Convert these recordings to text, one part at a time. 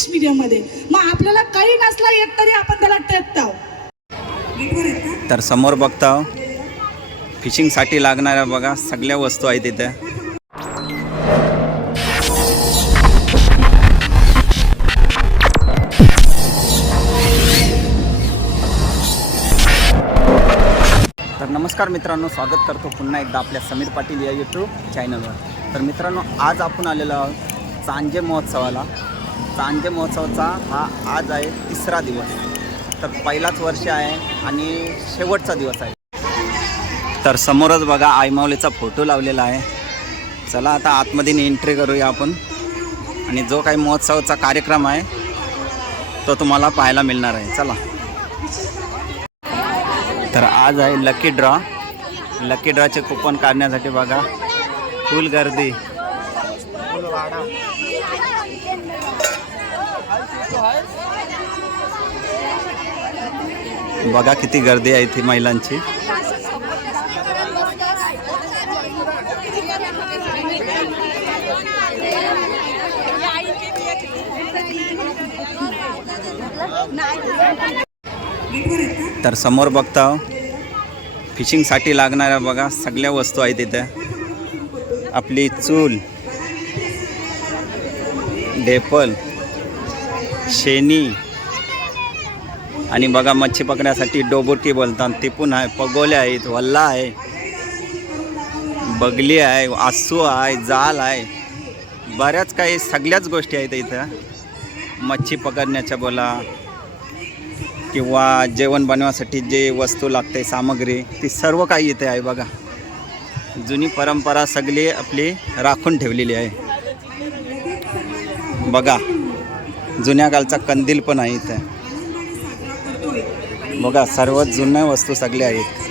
English मीडियममध्ये मग आपल्याला काही नसला येत तरी आपण त्याला टेकताव तर समोर बघता फिशिंगसाठी लागणाऱ्या बघा सगळ्या वस्तू आहेत इथे. तर नमस्कार मित्रांनो स्वागत करतो पुन्हा एकदा आपल्या समीर पाटील या यूट्यूब चॅनलवर तर मित्रांनो आज आपण आलेलो आहोत चांजे महोत्सवाला. चांजे महोत्सवाचा हा आज आहे तिसरा दिवस. तर पहिलाच वर्ष आहे आणि शेवटचा दिवस आहे. तर समोरच बघा आईमावलीचा फोटो लावलेला आहे. चला आता आतमध्ये एंट्री करूया आपण. आणि जो काही महोत्सवाचा कार्यक्रम आहे तो तुम्हाला पाहायला मिळणार आहे. चला. तर आज आहे लकी ड्रॉ लकी ड्रॉचे कुपन काढण्यासाठी बघा. फुल गर्दी. बघा किती गर्दी आहे ती महिलांची. तर समोर बघता हो, फिशिंगसाठी लागणाऱ्या बघा सगळ्या वस्तू आहेत इथे. आपली चूल ढेपल शेणी आणि बघा मच्छी पकडण्यासाठी डोबुरकी बोलतात. ते पण आहे पगोले आहेत वल्ला आहे बगली आहे आसू आहे जाल आहे. बऱ्याच काही सगळ्याच गोष्टी आहेत इथं. मच्छी पकडण्याच्या बोला किंवा जेवण बनवण्यासाठी जे वस्तू लागते सामग्री ती सर्व काही इथे आहे बघा. जुनी परंपरा सगळी आपली राखून ठेवलेली आहे. बघा जुन्या कालचा कंदील पण आहे इथं. बघा सर्व जुन्या वस्तू सगळ्या आहेत.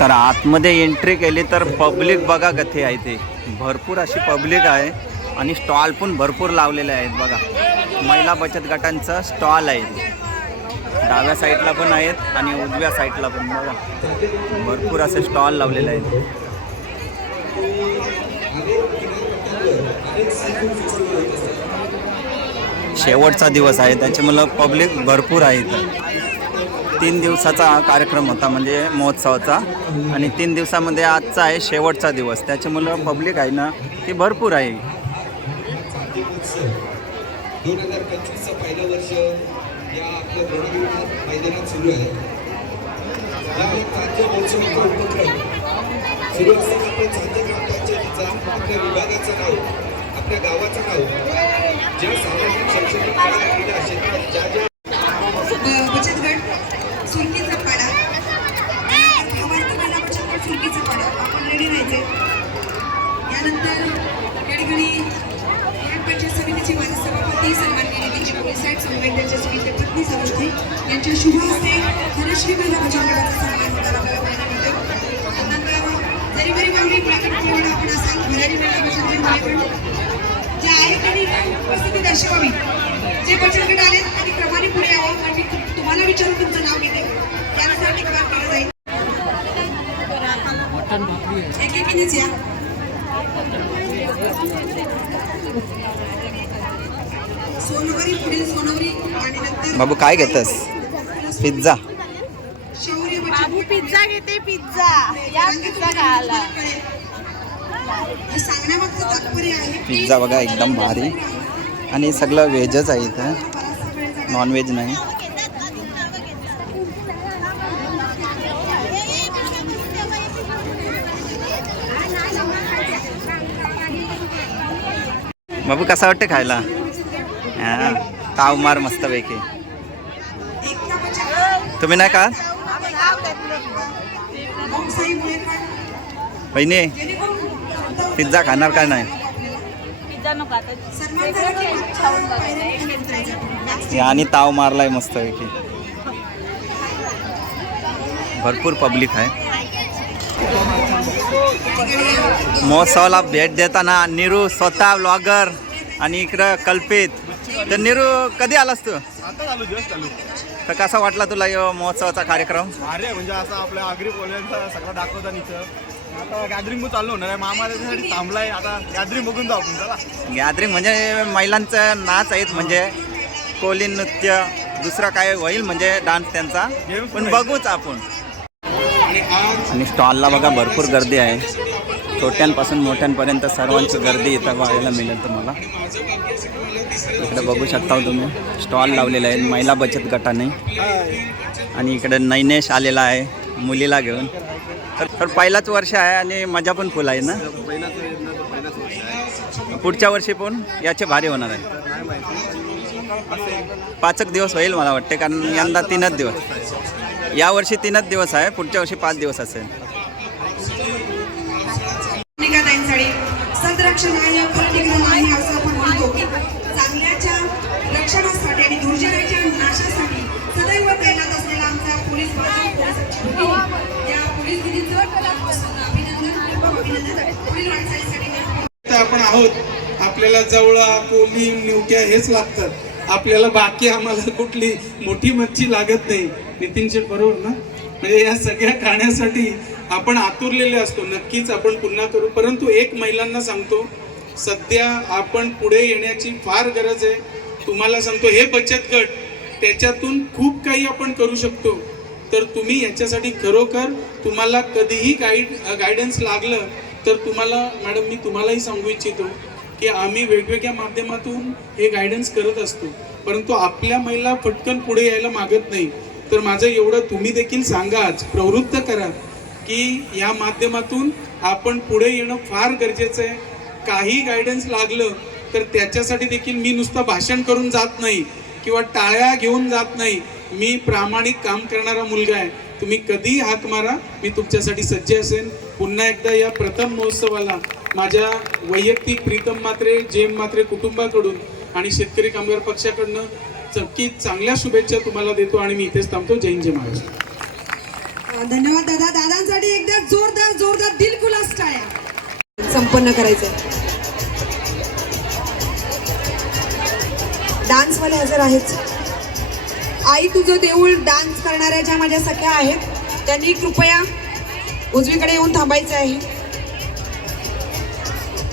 तर आतमध्ये एंट्री केली तर पब्लिक बघा कथे आहे ते. भरपूर अशी पब्लिक आहे आणि स्टॉल पण भरपूर लावलेले आहेत बघा. महिला बचत गटांचं स्टॉल आहे डाव्या साईडला पण आहेत आणि उजव्या साईडला पण बघा. भरपूर असे स्टॉल लावलेले आहेत. शेवटचा दिवस आहे. त्याच्यामुळं पब्लिक भरपूर आहे इथं. तीन दिवसाचा हा कार्यक्रम होता म्हणजे महोत्सवाचा. आणि तीन दिवसामध्ये आजचा आहे शेवटचा दिवस. त्याच्यामुळं पब्लिक आहे ना ती भरपूर आहे. दोन हजार पंचवीसचं पहिलं वर्ष या आपल्या द्रोणगिरी मैदानात सुरू आहे या राज्य महोत्सवाचा उपक्रम सुरू असताना आपण आपल्या विभागाचं नाव आपल्या गावाचं नाव बचत गट सुरकीचा पाडा. महिला बचत गट सुरकीचा पाडा. आपण रेडी राहायचे. यानंतर या ठिकाणी पंचायत समितीचे माझे सभापती सन्माननीय नितीनजी पोलिसाहेब समन्वय त्यांच्या समितीचे पत्नी सरोजती यांच्या शुभ हस्ते धनश्री महिला बचत गटाचा सन्मान होताना आपल्याला पाहायला मिळतो. त्यानंतर जरी मागणी ब्रॅकेट आपण असाल मराठी महिला बचत गट उपस्थिती दर्शवावी. जे बचत गट आले त्यांनी क्रमाने पुढे यावं. आणि मी तु- तुम्हाला विचारून तुमचं नाव घेते. त्यानुसार टिकवार केलं जाईल. एक एकीनेच या. सोनवरी पुढील सोनवरी. आणि नंतर बाबू काय घेतस पिझ्झा. शौर्य बाबू पिझ्झा घेते पिझ्झा. या पिझ्झा खायला हे सांगण्यामागचं तात्पर्य आहे पिझ्झा बघा एकदम भारी. आणि सगळं व्हेजच आहे इथं. नॉनव्हेज नाही. बाबू कसा वाटतं खायला? ताव मार मस्तपैकी. एकता बचत तुम्ही नाही का बहिणी पिझ्झा खाणार काय नाही. आणि ताव मारलाय मस्तपैकी भरपूर पब्लिक आहे. महोत्सवाला भेट देताना निरू स्वतः ब्लॉगर आणि इकडं कल्पित. तर निरू कधी आलास तू? तर कसा वाटला तुला यो महोत्सवाचा कार्यक्रम? म्हणजे असं आपल्या आगरी सगळं दाखवतात इथं. आता गॅदरिंग चालू होणार आहे. मामा त्याच्यासाठी थांबलाय. आता गॅदरिंग बघून जाऊ आपण चला. गॅदरिंग म्हणजे महिलांचं नाच आहेत म्हणजे कोली नृत्य दुसरा काय होईल म्हणजे डान्स त्यांचा. पण बघूच आपण. आणि स्टॉलला बघा भरपूर गर्दी आहे. छोट्यांपासून मोठ्यांपर्यंत सर्वांची गर्दी इथं बघायला मिळेल तुम्हाला. इकडे बघू शकता तुम्ही. स्टॉल लावलेले आहेत. महिला बचत गटाने. आणि इकडे नैनेश आलेला आहे मुलीला घेऊन. तर पहिलाच वर्ष आहे आणि मजा पण फुल आहे ना? पुढच्या वर्षी पण याचे भारी होणार आहे. पाचक दिवस होईल मला वाटते कारण यंदा तीनच दिवस. या वर्षी तीनच दिवस आहे पुढच्या वर्षी पाच दिवस असेल. आपण आहोत. आपल्याला जवळा कोली निवक्या हेच लागतात. आपल्याला बाकी आम्हाला कुठली मोठी मच्छी लागत नाही. नितीनचे बरोबर ना? म्हणजे या सगळ्या खाण्यासाठी आपण आतुरलेले असतो. नक्कीच आपण पुन्हा करू. परंतु एक महिलांना सांगतो सध्या आपण पुढे येण्याची फार गरज आहे. तुम्हाला सांगतो हे बचत गट त्याच्यातून खूप काही आपण करू शकतो. तर तुम्ही याच्यासाठी खरोखर तुम्हाला कधीही गाईड गायडन्स लागलं तर तुम्हाला मॅडम मी तुम्हालाही सांगू इच्छितो की आम्ही वेगवेगळ्या माध्यमातून हे गायडन्स करत असतो. परंतु आपल्या महिला पटकन पुढे यायला मागत नाही. तर माझं एवढं तुम्ही देखील सांगाच प्रवृत्त करा की या माध्यमातून आपण पुढे येणं फार गरजेचं आहे. काही गायडन्स लागलं तर त्याच्यासाठी देखील मी नुसतं भाषण करून जात नाही किंवा टाळ्या घेऊन जात नाही. मी प्रामाणिक काम करणारा मुलगा आहे. तुम्ही कधीही हाक मारा मी तुमच्यासाठी सज्ज असेन. पुन्हा एकदा या प्रथम महोत्सवाला माझ्या वैयक्तिक प्रीतम मात्रे जेम मात्रे कुटुंबाकडून आणि शेतकरी कामगार पक्षाकडनं चक्की चांगल्या शुभेच्छा तुम्हाला देतो आणि मी इथेच थांबतो. जैन जय महाराष्ट्र. धन्यवाद दादा. दादांसाठी एकदा जोरदार जोरदार दिलखुलास टाळ्या संपन्न करायचंय. डान्समध्ये हजर आहेच आई तुझं देऊळ डान्स करणाऱ्या ज्या माझ्या सख्या आहेत त्यांनी कृपया उजवीकडे येऊन थांबायचं आहे.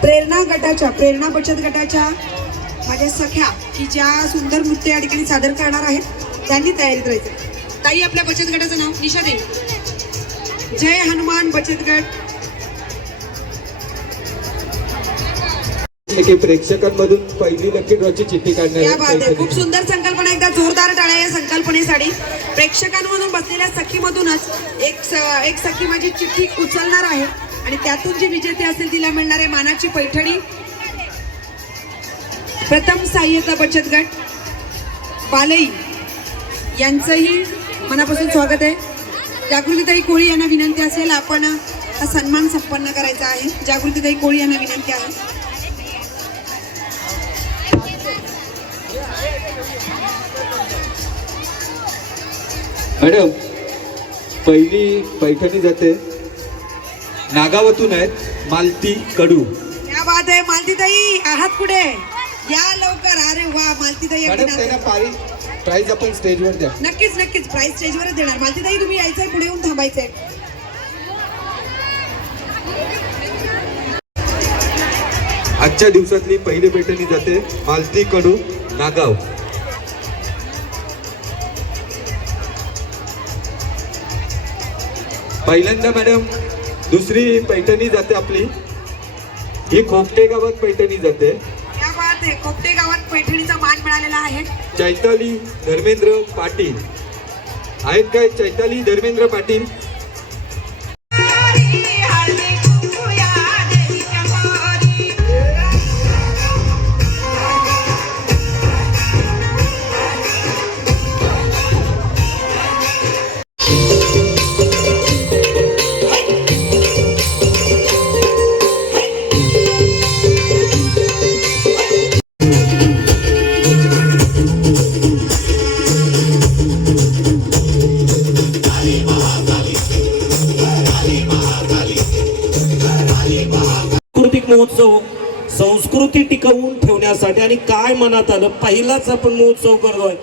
प्रेरणा गटाच्या प्रेरणा बचत गटाच्या माझ्या सख्या की ज्या सुंदर नृत्य या ठिकाणी सादर करणार आहेत त्यांनी तयारीत राहायचं. ताई आपल्या बचत गटाचं नाव निशा दे जय हनुमान बचत गट. की प्रेक्षकांमधून पहिली लकी ड्रॉची चिठ्ठी काढणार आहे. आहे खूप सुंदर संकल्पना एकदा जोरदार टाळ्या या संकल्पनेसाठी. प्रेक्षकांमधून बसलेल्या सखीमधूनच एक एक सखी माझी चिठ्ठी उचलणार आहे आणि त्यातून जी विजेते असेल तिला मिळणारे मानाची पैठणी. प्रथम सहाय्यता बचत गट. पालई यांचंही मनापासून स्वागत आहे. जागृतीताई कोळी यांना विनंती असेल आपण हा सन्मान संपन्न करायचा आहे. जागृतीताई कोळी यांना विनंती आहे. मॅडम पहिली पैठणी जाते. नागावातून आहेत मालती कडू. क्या बात आहे मालतीताई. आहात कुठे? या लवकर. अरे वा मालतीताई मॅडम त्यांना नाचत. पारी प्राईज आपण स्टेजवर द्या. नक्कीच नक्कीच. प्राईस स्टेजवरच देणार. मालतीताई तुम्ही यायचंय पुढे येऊन थांबायचंय. आजच्या दिवसातली पहिली पैठणी जाते मालती कडू. नागाव पहिल्यांदा मॅडम दुसरी पैठणी जाते आपली. ही खोपटे गावात पैठणी जाते. कोपटे गावात पैठणीचा मान मिळालेला आहे. चैताली धर्मेंद्र पाटील. आहेत काय? चैताली धर्मेंद्र पाटील? टिकवून आणि काय मनात आलं? पहिलाच आपण महोत्सव करतोय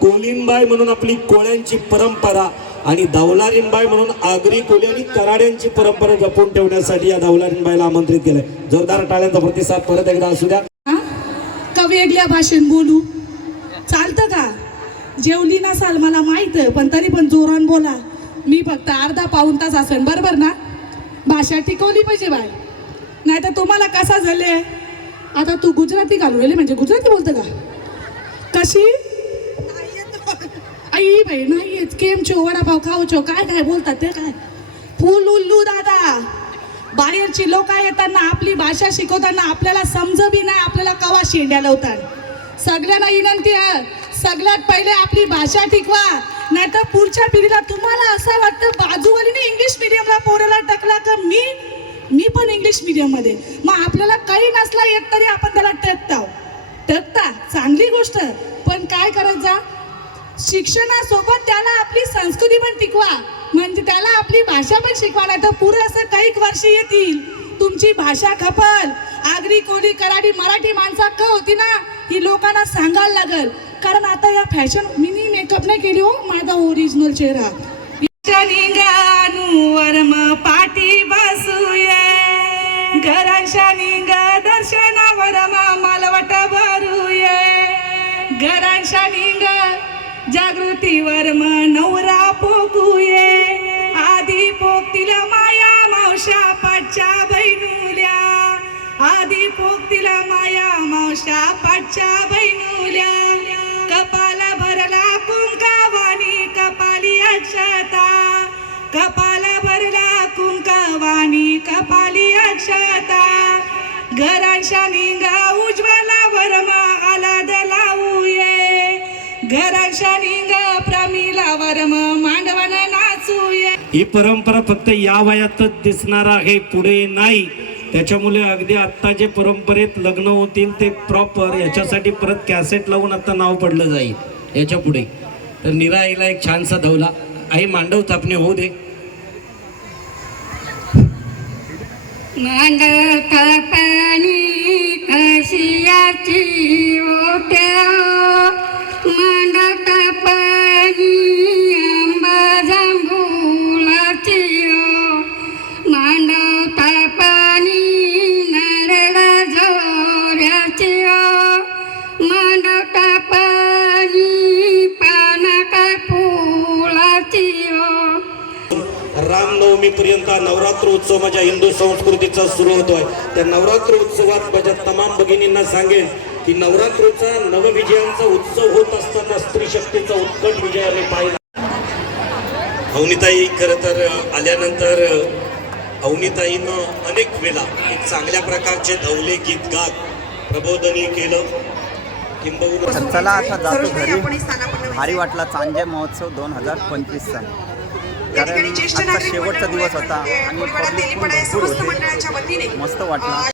कोलिंबाई म्हणून आपली कोळ्यांची परंपरा आणि दौलारीनबाई म्हणून आगरी कोळी आणि कराड्यांची परंपरा जपून ठेवण्यासाठी या दौलारीनबाईला आमंत्रित केलंय. जोरदार टाळ्यांचा प्रतिसाद परत एकदा असू द्या. का वेगळ्या भाषेत बोलू? चालतं का? जेवली नसाल मला माहीत आहे पण तरी पण जोरान बोला. मी फक्त अर्धा पाऊन तास असेल बरोबर ना? भाषा टिकवली पाहिजे बाय नाही तर तुम्हाला कसा झाले आता तू गुजराती घालून राहिली म्हणजे गुजराती बोलतं का? कशी? आई बाई नाही येत. केम छो वडापाव खाऊ छो काय काय बोलतात ते काय? फुल उल्लू दादा. बाहेरची लोक येताना आपली भाषा शिकवताना आपल्याला समज बी नाही आपल्याला कवा शेंड्या लावतात. सगळ्यांना विनंती आहे. सगळ्यात पहिले आपली भाषा टिकवा. नाही तर पुढच्या पिढीला तुम्हाला असं वाटतं बाजूवरीने इंग्लिश मिडियमला पोराला टाकला का मी? मी पण इंग्लिश मीडियममध्ये मग आपल्याला काही नसला येत तरी आपण त्याला टकताव. टकता चांगली गोष्ट. पण काय करायचा शिक्षणासोबत त्याला आपली संस्कृती पण टिकवा. म्हणजे त्याला आपली भाषा पण शिकवा नाही तर पुढे असं काही वर्ष येतील. तुमची भाषा खपल. आगरी कोली कराडी मराठी माणसा क होती ना? ही लोकांना सांगायला लागल. कारण आता या फॅशन मिनी मेकअप नाही केली हो माझा ओरिजिनल चेहरा. वर्म पाठी बसूये घरांशा निंग दर्शनावर मालवट भरूये. घरांशा निंग जागृतीवर नवरा पोकुये आधी पोकतील माया मावशा पाठच्या बहिणुल्या. आधी पोकतील माया मावशा पाठच्या बहिणुल्या. कपाल भरला कुंकावानी कपाली अक्षता. कपाल अक्षता घरांशा निंगा उज्ज्वला वरमा आलाद लावूये. घरांशा निंगा प्रमिला वरम मांडवाना नाचू ये ही परंपरा फक्त या वयातच दिसणार आहे पुढे नाही. त्याच्यामुळे अगदी आत्ता जे परंपरेत लग्न होतील ते प्रॉपर याच्यासाठी परत कॅसेट लावून आता नाव पडलं जाईल. याच्यापुढे. तर निराईला एक छानसा धवला. आई मांडव थापणे होऊ दे. पाणी कशियाची ओट्या नवरात्र उत्सव माझ्या हिंदू संस्कृतीचा सुरू होतोय. त्या नवरात्र उत्सवात माझ्या तमाम भगिनींना सांगेन की नवरात्रोचा नवविजयांचा उत्सव होत असताना स्त्री शक्तीचा उत्कट विजय आम्ही पाहिला. अवनीताई खरं तर आल्यानंतर अवनीताईनं अनेक वेळा एक चांगल्या प्रकारचे धवले गीत गात प्रबोधनी केलं. किंबहुना चला आता जातो घरी. भारी वाटला चांजे महोत्सव दोन हजार पंचवीसचा कारण आजचा शेवटचा दिवस होता आणि पब्लिक पण भरपूर होते. मस्त वाटलं.